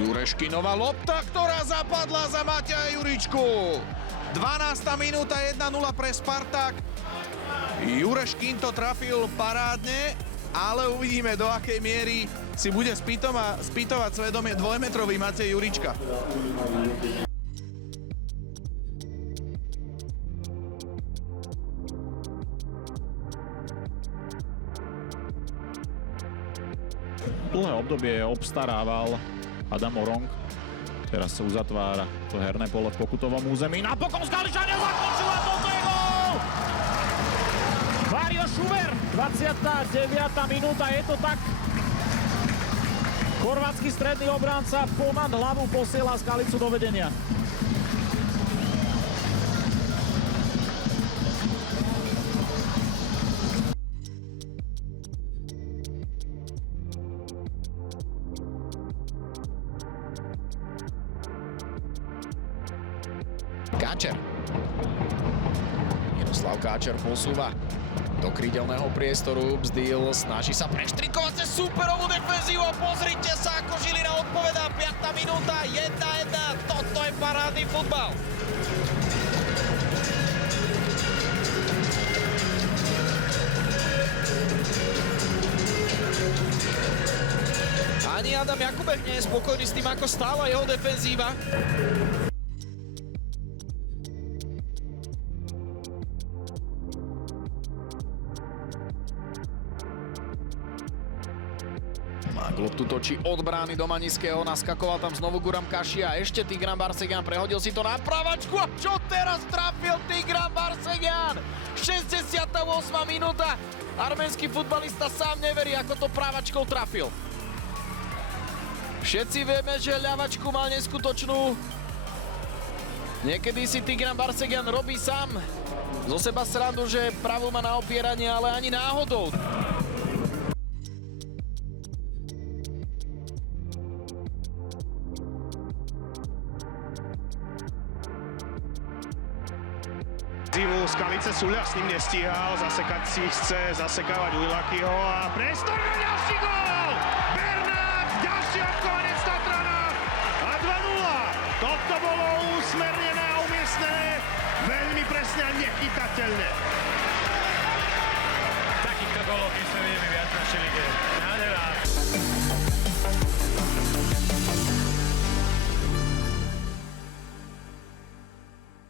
Jureškinová lopta, ktorá zapadla za Mateja Juričku. 12. minúta, 1-0 pre Spartak. Jureškin to trafil parádne, ale uvidíme, do akej miery si bude spýtovať svedomie dvojmetrový Matej Jurička. Dlhé obdobie obstarával Adam Orong. Teraz sa uzatvára to herné pole v pokutovom území. Napokon Skaličania zakončila, toto je gól! Mário Šuber, 29. minúta, je to tak. Chorvátsky stredný obránca ponad hlavu posiela Skalicu do vedenia. Káčer. Jaroslav Káčer posúva do krídelného priestoru, Bzdil snaží sa preštrikovať cez súperovú defenzívu a pozrite sa, ako Žilina odpovedá. 5. minúta, 1-1, toto je parádny futbal. Ani Adam Jakubek nie je spokojný s tým, ako stála jeho defenzíva. Loptu točí od brány do Manického, naskakoval tam znovu Guram Kašia, ešte Tigran Barsegyan, prehodil si to na pravačku a čo teraz trafil Tigran Barsegyan? 68. minúta, arménsky futbalista sám neverí, ako to právačkou trafil. Všetci vieme, že ľavačku mal neskutočnú. Niekedy si Tigran Barsegyan robí sám zo seba srandu, že pravú má na opieranie, ale ani náhodou. Skalice Suľa s ním nestíhal, zasekať si chce, zasekávať Ujlakyho a priestor na ďalší gól! Bernát, ďalší obkovanec v Tatranách a 2-0. Toto bolo úsmernené a umiestnené veľmi presne a nechytateľné. Takýchto gólov my sme vieme viac našili